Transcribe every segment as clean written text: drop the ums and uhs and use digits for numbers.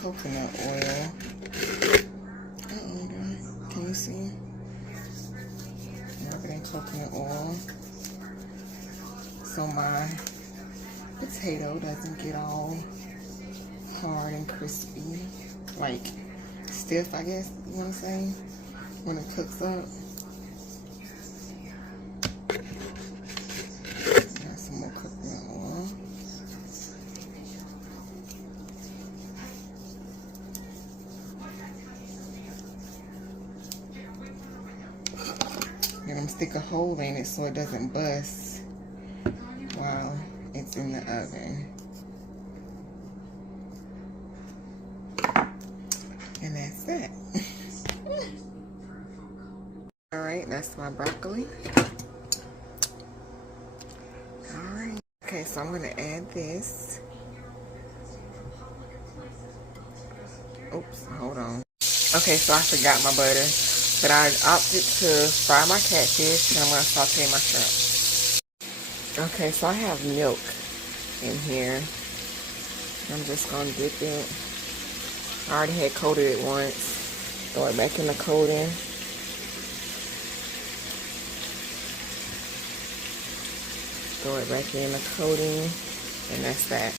coconut oil. Can you see? Rub it in coconut oil so my potato doesn't get all hard and crispy, like stiff, I guess you want to say, when it cooks up. Got some more coconut oil. And I'm stick a hole in it so it doesn't bust while it's in the oven. And that's it. All right, that's my broccoli. All right. Okay, so I'm gonna add this. Oops, hold on. Okay, so I forgot my butter, but I opted to fry my catfish, and I'm gonna saute my shrimp. Okay, so I have milk in here. I'm just gonna dip it. I already had coated it once. Throw it back in the coating. Throw it back in the coating, and that's that.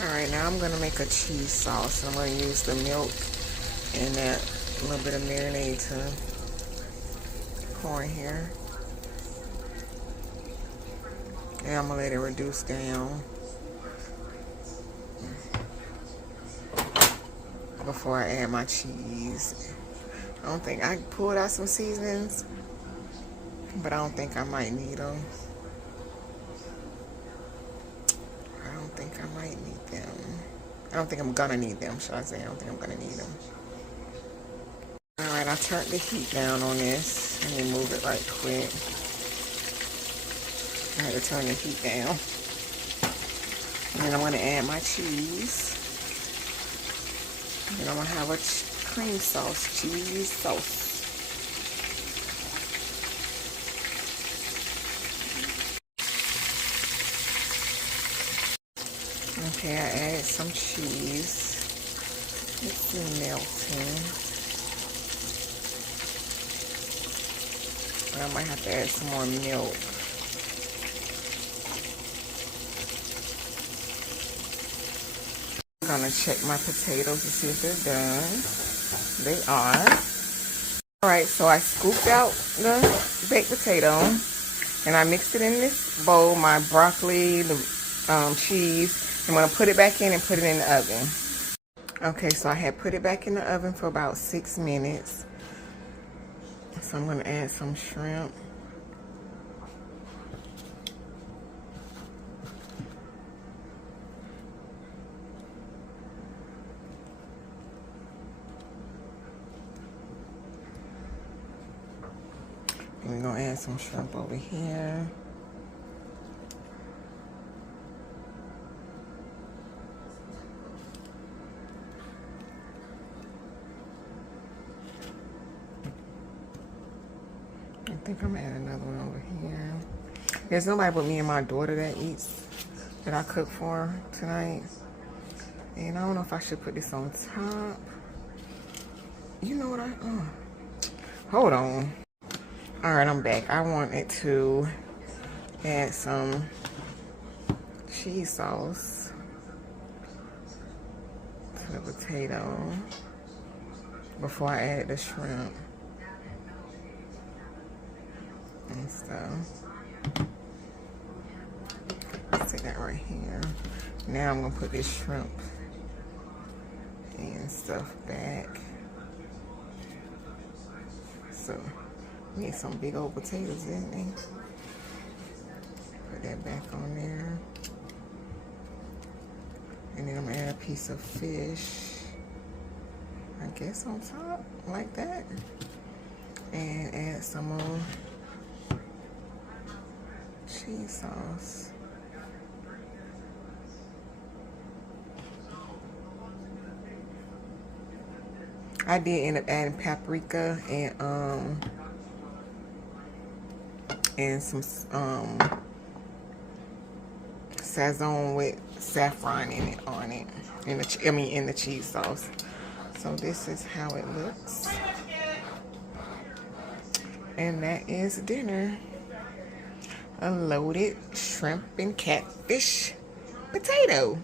Alright, now I'm going to make a cheese sauce. I'm going to use the milk and that little bit of marinade to pour in here. And I'm going to let it reduce down before I add my cheese. I don't think, I pulled out some seasonings, but I don't think I might need them. I don't think I might need them. I don't think I'm gonna need them, should I say. I don't think I'm gonna need them. Alright, I turned the heat down on this. Let me move it right quick. I had to turn the heat down. And then I'm gonna add my cheese. And I'm gonna have a cream sauce, cheese sauce. Okay, I added some cheese. It's melting. I might have to add some more milk. I'm gonna check my potatoes to see if they're done. They are. Alright, so I scooped out the baked potato and I mixed it in this bowl, my broccoli, the cheese. I'm going to put it back in and put it in the oven. Okay, so I had put it back in the oven for about 6 minutes. So I'm going to add some shrimp. And we're going to add some shrimp over here. I think I'm adding another one over here. There's nobody but me and my daughter that eats, that I cook for tonight. And I don't know if I should put this on top. You know what hold on. Alright, I'm back. I wanted to add some cheese sauce to the potato before I add the shrimp and stuff. Take that right here. Now I'm gonna put this shrimp and stuff back. So we need some big old potatoes, didn't we? Put that back on there. And then I'm gonna add a piece of fish, I guess, on top, like that. and add some more cheese sauce. I did end up adding paprika and some Sazon with saffron in it in the cheese sauce. So this is how it looks. And that is dinner. A loaded shrimp and catfish potato.